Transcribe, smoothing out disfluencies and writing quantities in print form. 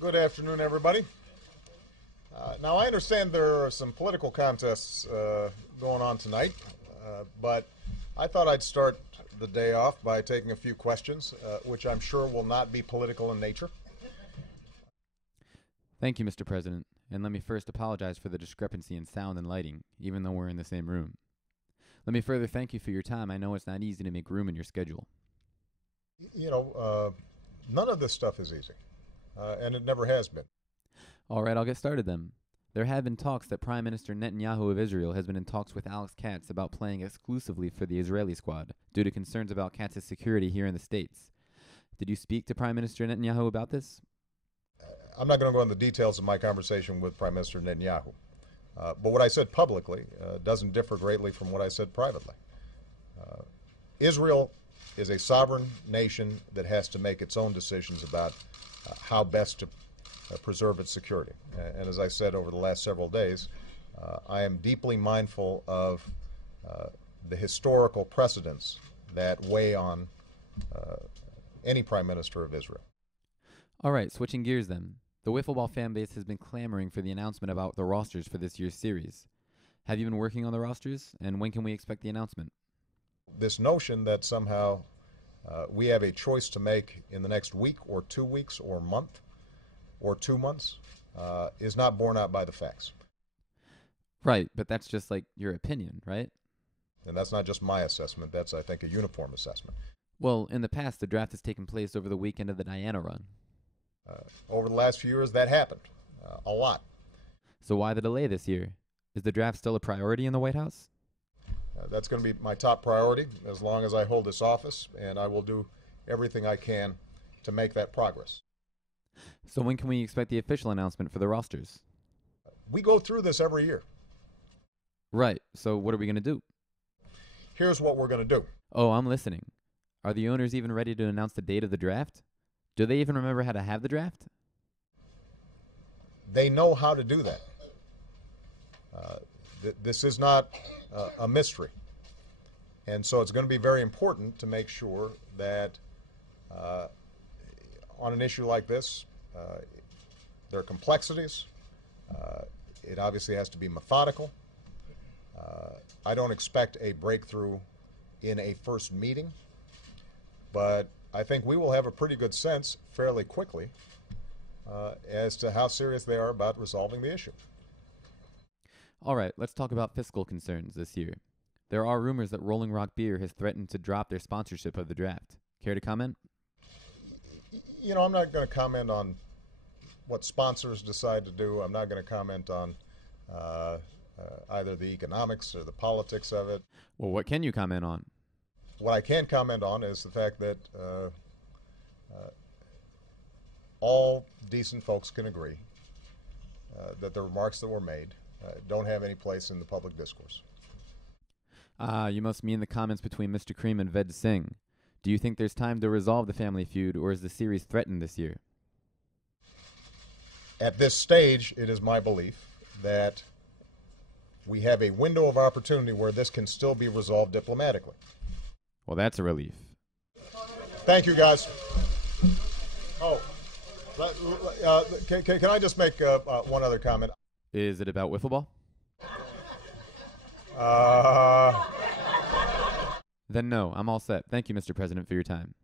Good afternoon, everybody. Now, I understand there are some political contests going on tonight, but I thought I'd start the day off by taking a few questions, which I'm sure will not be political in nature. Thank you, Mr. President, and let me first apologize for the discrepancy in sound and lighting, even though we're in the same room. Let me further thank you for your time. I know it's not easy to make room in your schedule. You know, none of this stuff is easy, and it never has been. All right, I'll get started then. There have been talks that Prime Minister Netanyahu of Israel has been in talks with Alex Katz about playing exclusively for the Israeli squad due to concerns about Katz's security here in the States. Did you speak to Prime Minister Netanyahu about this? I'm not going to go into the details of my conversation with Prime Minister Netanyahu, but what I said publicly doesn't differ greatly from what I said privately. Israel is a sovereign nation that has to make its own decisions about how best to preserve its security. And as I said over the last several days, I am deeply mindful of the historical precedents that weigh on any Prime Minister of Israel. All right, switching gears then. The wiffle ball fan base has been clamoring for the announcement about the rosters for this year's series. Have you been working on the rosters, and when can we expect the announcement? This notion that somehow we have a choice to make in the next week or 2 weeks or month or 2 months is not borne out by the facts. Right, but that's just like your opinion, right? And that's not just my assessment. That's, I think, a uniform assessment. Well, in the past, the draft has taken place over the weekend of the Diana run. Over the last few years, that happened a lot. So why the delay this year? Is the draft still a priority in the White House? That's going to be my top priority as long as I hold this office, and I will do everything I can to make that progress. So when can we expect the official announcement for the rosters? We go through this every year. Right, so what are we going to do? Here's what we're going to do. Oh, I'm listening. Are the owners even ready to announce the date of the draft? Do they even remember how to have the draft? They know how to do that. This is not a mystery. And so it's going to be very important to make sure that on an issue like this, there are complexities. It obviously has to be methodical. I don't expect a breakthrough in a first meeting, but I think we will have a pretty good sense fairly quickly as to how serious they are about resolving the issue. All right, let's talk about fiscal concerns this year. There are rumors that Rolling Rock Beer has threatened to drop their sponsorship of the draft. Care to comment? You know, I'm not going to comment on what sponsors decide to do. I'm not going to comment on either the economics or the politics of it. Well, what can you comment on? What I can comment on is the fact that all decent folks can agree that the remarks that were made don't have any place in the public discourse. You must mean the comments between Mr. Cream and Ved Singh. Do you think there's time to resolve the family feud, or is the series threatened this year? At this stage, it is my belief that we have a window of opportunity where this can still be resolved diplomatically. Well, that's a relief. Thank you, guys. Oh, can I just make one other comment? Is it about wiffle ball? Then no, I'm all set. Thank you, Mr. President, for your time.